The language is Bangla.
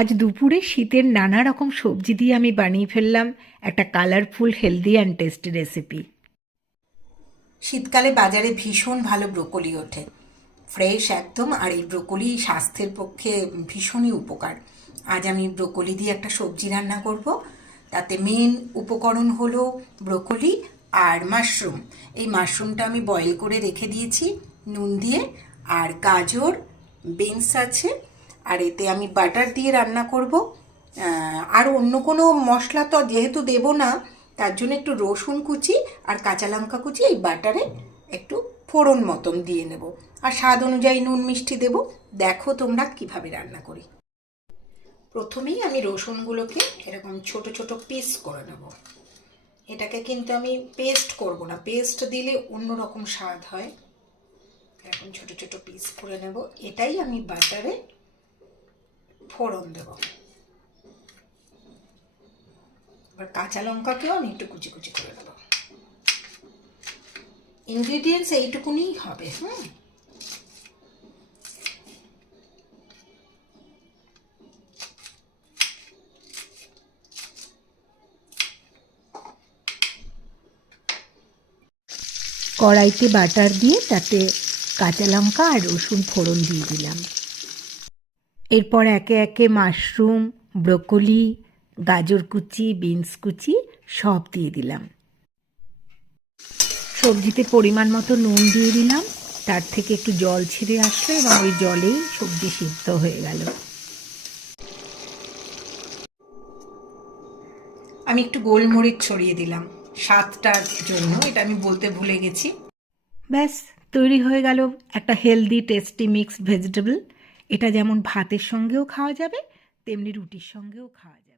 আজ দুপুরে শীতের নানা রকম সবজি দিয়ে আমি বানিয়ে ফেললাম একটা colourful healthy and tasty recipe. শীতকালে বাজারে ভীষণ ভালো ব্রোকলি ওঠে, ফ্রেশ একদম। আর এই ব্রোকলি স্বাস্থ্যের পক্ষে ভীষণই উপকার। আজ আমি ব্রোকলি দিয়ে একটা সবজি রান্না করব। তাতে মেন উপকরণ হলো ব্রোকলি আর মাশরুম। এই মাশরুমটা আমি বয়েল করে রেখে দিয়েছি নুন দিয়ে। আর গাজর, বিনস আছে। আর এতে আমি বাটার দিয়ে রান্না করব। আর অন্য কোনো মশলা তো যেহেতু দেবো না, তার জন্য একটু রসুন কুচি আর কাঁচা লঙ্কা কুচি এই বাটারে একটু ফোড়ন মতন দিয়ে নেব। আর স্বাদ অনুযায়ী নুন মিষ্টি দেব। দেখো তোমরা কিভাবে রান্না করি। প্রথমেই আমি রসুনগুলোকে এরকম ছোট ছোট পিস করে নেব। এটাকে কিন্তু আমি পেস্ট করব না, পেস্ট দিলে অন্যরকম স্বাদ হয়। এরকম ছোট ছোট পিস করে নেব। এটাই আমি বাটারে ফোড়ন দেব। আর কাঁচা লঙ্কাকেও আমি একটু কুচি কুচি করে দেবো। ইনগ্রিডিয়েন্টস এইটুকুনি হবে। কড়াইতে বাটার দিয়ে তাতে কাঁচা লঙ্কা আর রসুন ফোড়ন দিয়ে দিলাম। এরপর একে একে মাশরুম, ব্রোকলি, গাজর কুচি, বিনস কুচি সব দিয়ে দিলাম। সবজিতে পরিমাণ মতো নুন দিয়ে দিলাম। তার থেকে একটু জল ছেড়ে আসলো এবং ওই জলেই সবজি সিদ্ধ হয়ে গেল। আমি একটু গোলমরিচ ছড়িয়ে দিলাম স্বাদটার জন্য, এটা আমি বলতে ভুলে গেছি। ব্যাস, তৈরি হয়ে গেল একটা হেলদি টেস্টি মিক্সড ভেজিটেবল। এটা যেমন ভাতের সঙ্গেও খাওয়া যাবে, তেমনি রুটির সঙ্গেও খাওয়া যাবে।